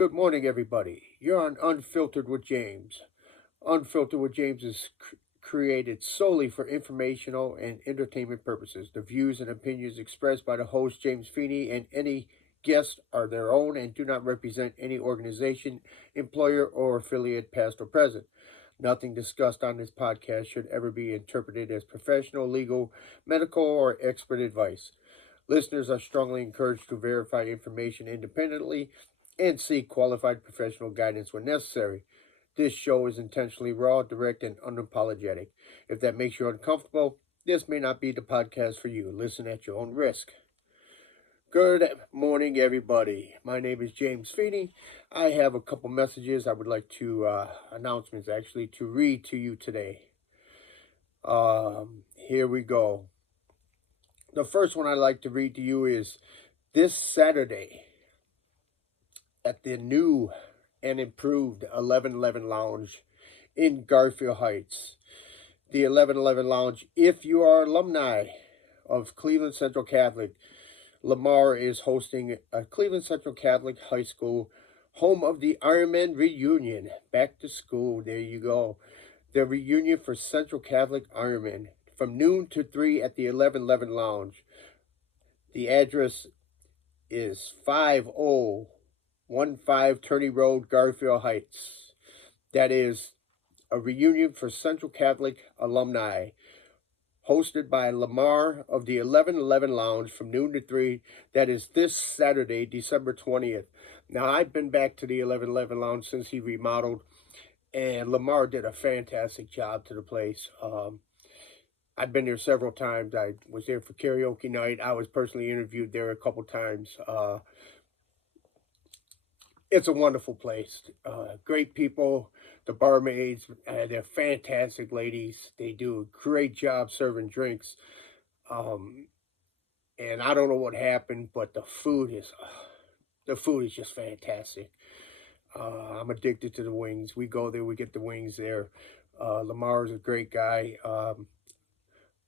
Good morning, everybody. You're on Unfiltered with James. Unfiltered with James is created solely for informational and entertainment purposes. The views and opinions expressed by the host, James Feeney, and any guests are their own and do not represent any organization, employer, or affiliate, past or present. Nothing discussed on this podcast should ever be interpreted as professional, legal, medical, or expert advice. Listeners are strongly encouraged to verify information independently and seek qualified professional guidance when necessary. This show is intentionally raw, direct, and unapologetic. If that makes you uncomfortable, this may not be the podcast for you. Listen at your own risk. Good morning, everybody. My name is James Feeney. I have a couple messages I would like to, announcements actually, to read to you today. Here we go. The first one I'd like to read to you is this Saturday at the new and improved 1111 Lounge in Garfield Heights. The 1111 Lounge, if you are alumni of Cleveland Central Catholic, Lamar is hosting a Cleveland Central Catholic High School, home of the Ironman reunion. Back to school, there you go. The reunion for Central Catholic Ironman from noon to 3 at the 1111 Lounge. The address is 5015 Turney Road, Garfield Heights. That is a reunion for Central Catholic alumni, hosted by Lamar of the 1111 Lounge from noon to 3. That is this Saturday, December 20th. Now, I've been back to the 1111 Lounge since he remodeled, and Lamar did a fantastic job to the place. I've been there several times. I was there for karaoke night. I was personally interviewed there a couple times. It's a wonderful place. Great people. The barmaids, they're fantastic ladies. They do a great job serving drinks. And I don't know what happened, but the food is just fantastic. I'm addicted to the wings. We go there, we get the wings there. Lamar is a great guy.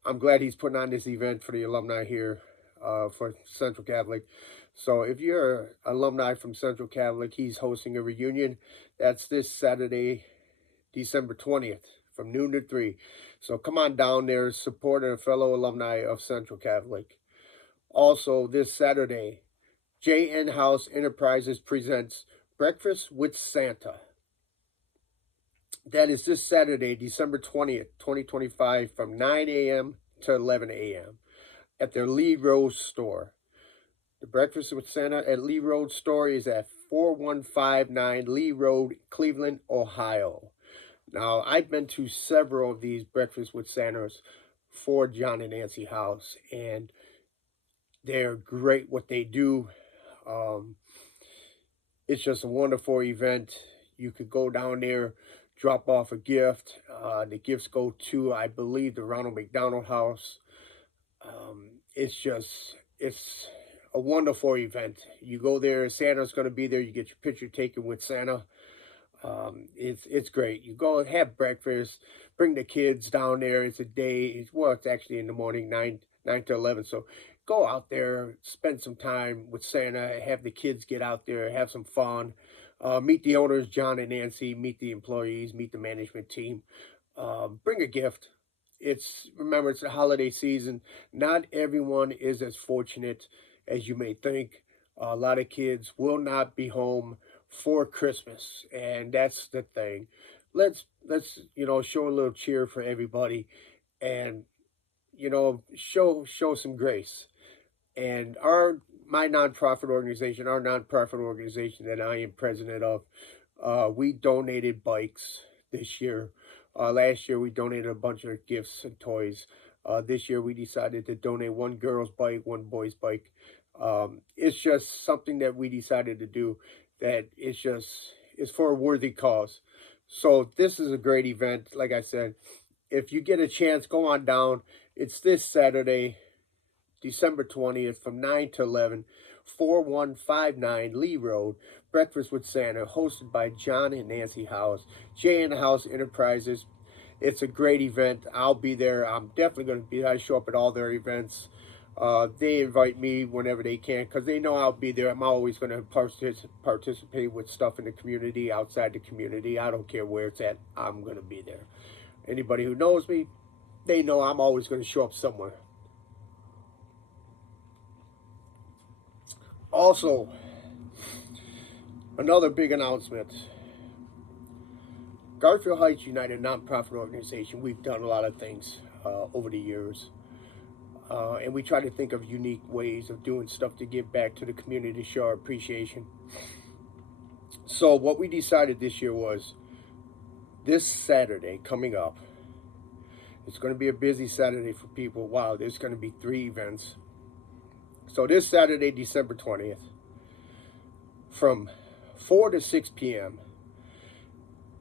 I'm glad he's putting on this event for the alumni here for Central Catholic. So if you're an alumni from Central Catholic, he's hosting a reunion. That's this Saturday, December 20th, from noon to 3. So come on down there, support a fellow alumni of Central Catholic. Also, this Saturday, J.N. House Enterprises presents Breakfast with Santa. That is this Saturday, December 20th, 2025, from 9 a.m. to 11 a.m. at their Lee Road store. The Breakfast with Santa at Lee Road store is at 4159 Lee Road, Cleveland, Ohio. Now, I've been to several of these Breakfast with Santas for John and Nancy House, and they're great what they do. It's just a wonderful event. You could go down there, drop off a gift. The gifts go to, I believe, the Ronald McDonald House. It's a wonderful event. You go there, Santa's going to be there. You get your picture taken with Santa. It's great. You go and have breakfast, bring the kids down there. It's a day. It's actually in the morning, 9 to 11. So go out there, spend some time with Santa, have the kids get out there, have some fun. Meet the owners, John and Nancy, meet the employees, meet the management team. Bring a gift. Remember, it's the holiday season. Not everyone is as fortunate as you may think. A lot of kids will not be home for Christmas, and that's the thing. Let's show a little cheer for everybody, and show some grace. And our nonprofit organization that I am president of, we donated bikes this year. Last year we donated a bunch of gifts and toys. This year we decided to donate one girl's bike, one boy's bike. It's just something that we decided to do that it's for a worthy cause. So this is a great event. Like I said, if you get a chance, go on down. It's this Saturday, December 20th, from 9 to 11, 4159 Lee Road, Breakfast with Santa, hosted by John and Nancy House, J.N. House Enterprises. It's a great event. I'll be there. I'm definitely going to be. I show up at all their events. They invite me whenever they can because they know I'll be there. I'm always going to participate with stuff in the community, outside the community. I don't care where it's at. I'm going to be there. Anybody who knows me, they know I'm always going to show up somewhere. Also, another big announcement. Garfield Heights United nonprofit organization. We've done a lot of things over the years. And we try to think of unique ways of doing stuff to give back to the community, to show our appreciation. So what we decided this year was this Saturday coming up, it's going to be a busy Saturday for people. Wow, there's going to be 3 events. So this Saturday, December 20th, from 4 to 6 p.m.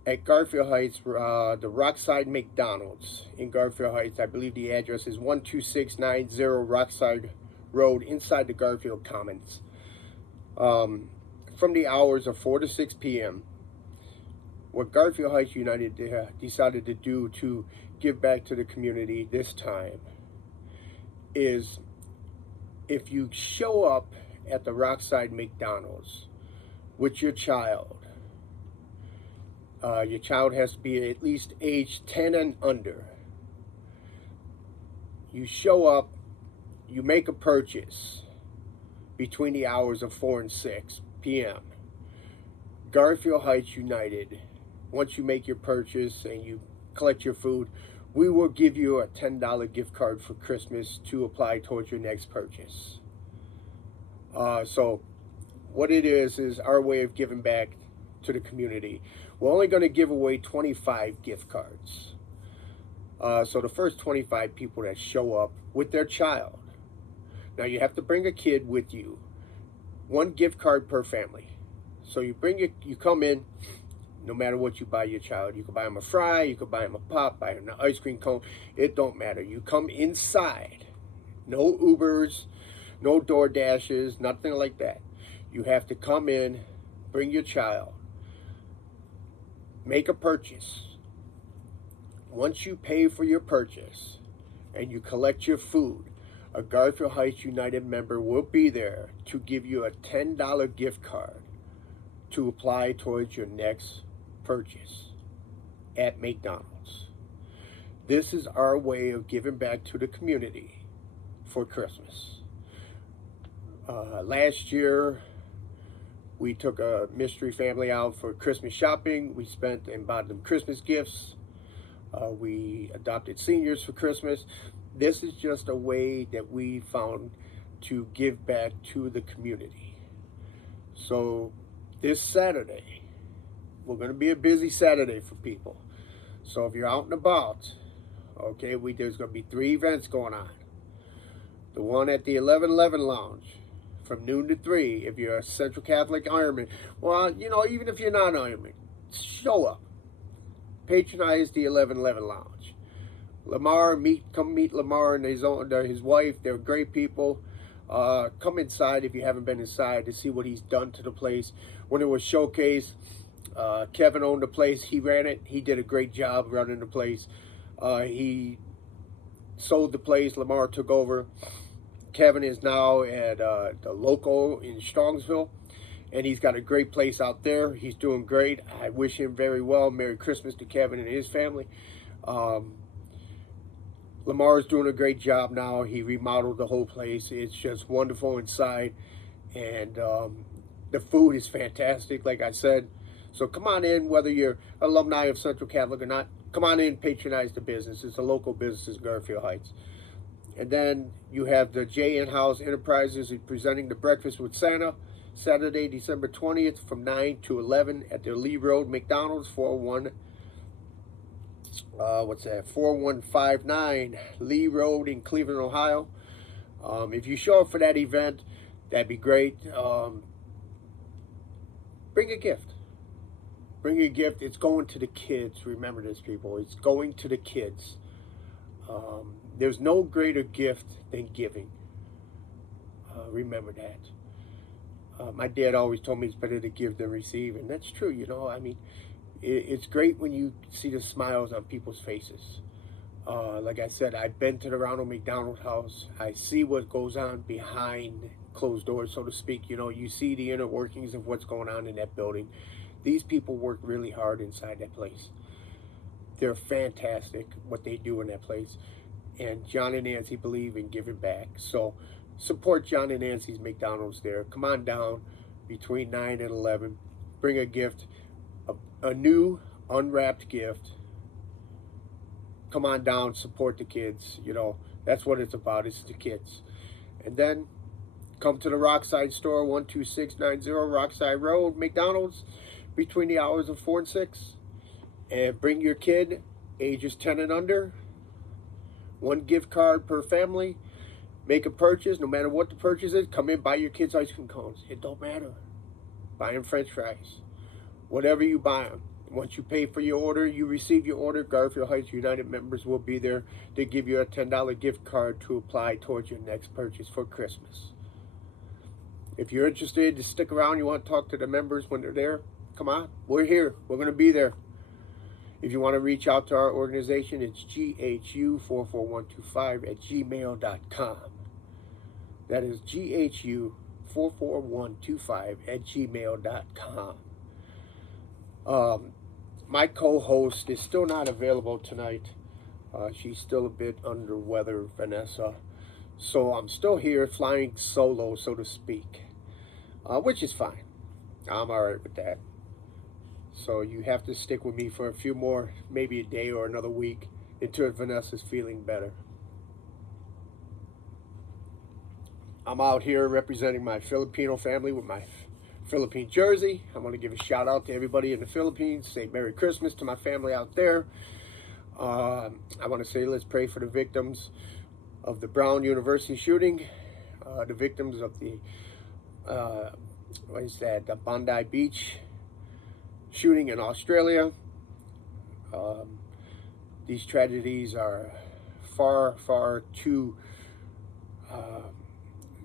at Garfield Heights, the Rockside McDonald's in Garfield Heights. I believe the address is 12690 Rockside Road inside the Garfield Commons. From the hours of 4 to 6 p.m., what Garfield Heights United decided to do to give back to the community this time is, if you show up at the Rockside McDonald's with your child has to be at least age 10 and under. You show up, you make a purchase between the hours of 4 and 6 p.m. Garfield Heights United, once you make your purchase and you collect your food, we will give you a $10 gift card for Christmas to apply towards your next purchase. So what it is our way of giving back to the community. We're only going to give away 25 gift cards. So the first 25 people that show up with their child. Now you have to bring a kid with you. 1 gift card per family. So you come in, no matter what you buy your child. You can buy them a fry, you can buy them a pop, buy them an ice cream cone. It don't matter. You come inside. No Ubers, no DoorDashes, nothing like that. You have to come in, bring your child, make a purchase. Once you pay for your purchase and you collect your food, a Garfield Heights United member will be there to give you a $10 gift card to apply towards your next purchase at McDonald's. This is our way of giving back to the community for Christmas. Last year, we took a mystery family out for Christmas shopping. We spent and bought them Christmas gifts. We adopted seniors for Christmas. This is just a way that we found to give back to the community. So this Saturday, we're going to be a busy Saturday for people. So if you're out and about, okay, there's going to be 3 events going on. The one at the 1111 Lounge from noon to 3. If you're a Central Catholic Ironman, well, even if you're not Ironman, show up. Patronize the 1111 Lounge. Come meet Lamar and his wife. They're great people. Come inside if you haven't been inside to see what he's done to the place. When it was showcased, Kevin owned the place. He ran it. He did a great job running the place. He sold the place. Lamar took over. Kevin is now at the Loco in Strongsville, and he's got a great place out there. He's doing great. I wish him very well. Merry Christmas to Kevin and his family. Lamar's doing a great job now. He remodeled the whole place. It's just wonderful inside, and the food is fantastic, like I said. So come on in, whether you're alumni of Central Catholic or not. Come on in, patronize the business. It's a local business in Garfield Heights. And then you have the J.N. House Enterprises presenting the Breakfast with Santa, Saturday, December 20th from 9 to 11 at the Lee Road McDonald's, 4159 Lee Road in Cleveland, Ohio. If you show up for that event, that'd be great. Bring a gift. Bring a gift. It's going to the kids. Remember this, people. It's going to the kids. There's no greater gift than giving. Remember that. My dad always told me it's better to give than receive, and that's true. I mean, it's great when you see the smiles on people's faces. Like I said, I've been to the Ronald McDonald House. I see what goes on behind closed doors, so to speak. You know, you see the inner workings of what's going on in that building. These people work really hard inside that place. They're fantastic what they do in that place. And John and Nancy believe in giving back. So support John and Nancy's McDonald's there. Come on down between 9 and 11. Bring a gift, a new unwrapped gift. Come on down, support the kids. You know, that's what it's about. It's the kids. And then come to the Rockside store, 12690 Rockside Road, McDonald's, between the hours of 4 and 6. And bring your kid, ages 10 and under. One gift card per family. Make a purchase, no matter what the purchase is. Come in, buy your kids ice cream cones. It don't matter. Buy them French fries. Whatever you buy them. Once you pay for your order, you receive your order. Garfield Heights United members will be there to give you a $10 gift card to apply towards your next purchase for Christmas. If you're interested to stick around, you want to talk to the members when they're there, come on. We're here. We're going to be there. If you want to reach out to our organization, it's ghu44125@gmail.com. That is ghu44125@gmail.com. My co-host is still not available tonight. She's still a bit under weather, Vanessa. So I'm still here flying solo, so to speak, which is fine. I'm all right with that. So you have to stick with me for a few more, maybe a day or another week, until Vanessa's feeling better. I'm out here representing my Filipino family with my Philippine jersey. I want to give a shout out to everybody in the Philippines. Say Merry Christmas to my family out there. I want to say let's pray for the victims of the Brown University shooting, the victims of the, the Bondi Beach shooting in Australia. These tragedies are far, far too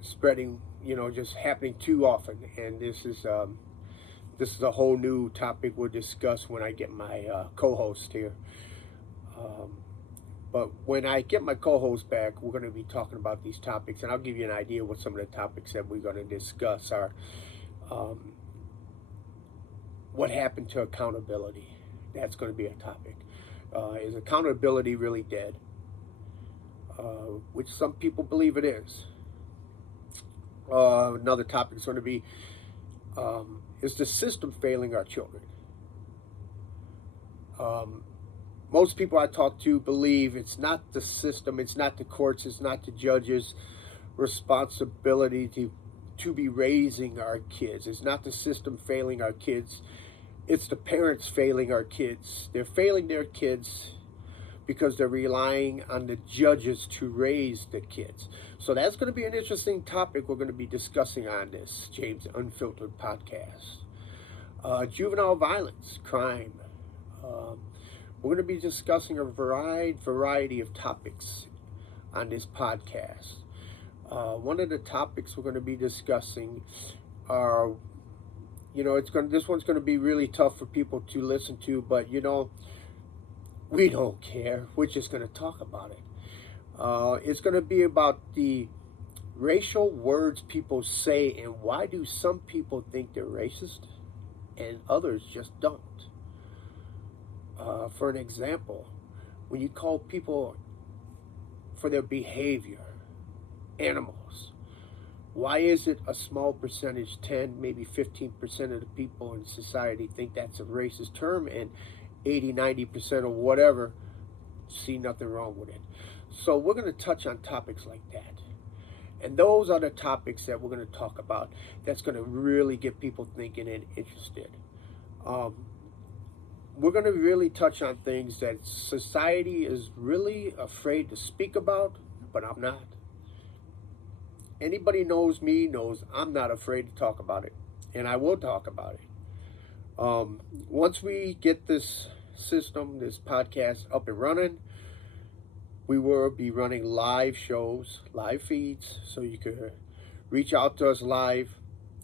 spreading, just happening too often. And this is a whole new topic we'll discuss when I get my co-host here. But when I get my co-host back, we're going to be talking about these topics, and I'll give you an idea what some of the topics that we're going to discuss are. What happened to accountability? That's going to be a topic. Is accountability really dead? Which some people believe it is. Another topic is going to be, is the system failing our children? Most people I talk to believe it's not the system, it's not the courts, it's not the judges' responsibility to be raising our kids. It's not the system failing our kids. It's the parents failing our kids. They're failing their kids because they're relying on the judges to raise the kids. So that's going to be an interesting topic we're going to be discussing on this James Unfiltered podcast. Juvenile violence, crime. We're going to be discussing a variety of topics on this podcast. One of the topics we're going to be discussing are, this one's going to be really tough for people to listen to, but we don't care. We're just going to talk about it. It's going to be about the racial words people say and why do some people think they're racist and others just don't. For an example, when you call people for their behavior animals, why is it a small percentage, 10, maybe 15% of the people in society think that's a racist term, and 80, 90% or whatever see nothing wrong with it? So we're going to touch on topics like that. And those are the topics that we're going to talk about that's going to really get people thinking and interested. We're going to really touch on things that society is really afraid to speak about, but I'm not. Anybody knows me knows I'm not afraid to talk about it, and I will talk about it. Once we get this system, this podcast up and running, we will be running live shows, live feeds, so you can reach out to us live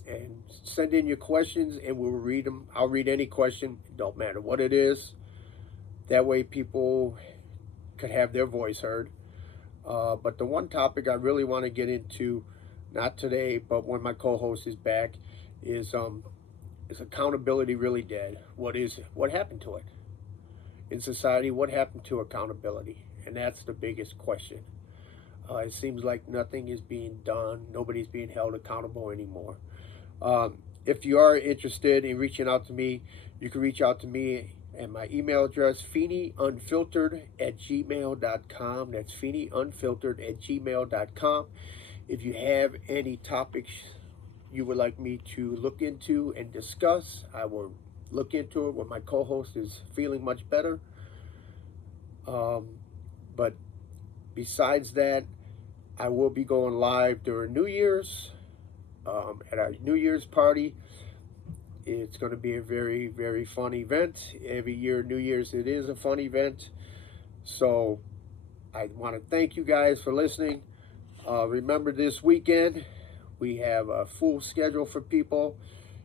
and send in your questions, and we'll read them. I'll read any question, it don't matter what it is. That way people could have their voice heard. But the one topic I really want to get into, not today, but when my co-host is back, is accountability really dead? What is it? What happened to it in society? What happened to accountability? And that's the biggest question. It seems like nothing is being done. Nobody's being held accountable anymore. If you are interested in reaching out to me, you can reach out to me at my email address, feeneyunfiltered@gmail.com. That's feeneyunfiltered@gmail.com. If you have any topics you would like me to look into and discuss, I will look into it when my co-host is feeling much better. But besides that, I will be going live during New Year's at our New Year's party. It's going to be a very, very fun event. Every year, New Year's, it is a fun event. So I want to thank you guys for listening. Remember, this weekend, we have a full schedule for people.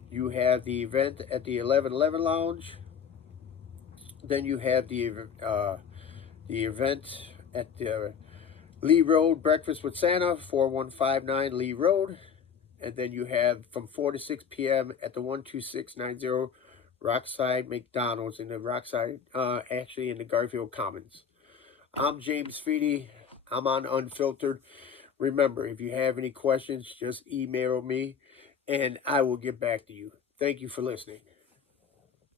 You have the event at the 1111 Lounge. Then you have the event at the Lee Road Breakfast with Santa, 4159 Lee Road. And then you have from 4 to 6 p.m. at the 12690 Rockside McDonald's in the Rockside, actually in the Garfield Commons. I'm James Feeney. I'm on Unfiltered. Remember, if you have any questions, just email me and I will get back to you. Thank you for listening.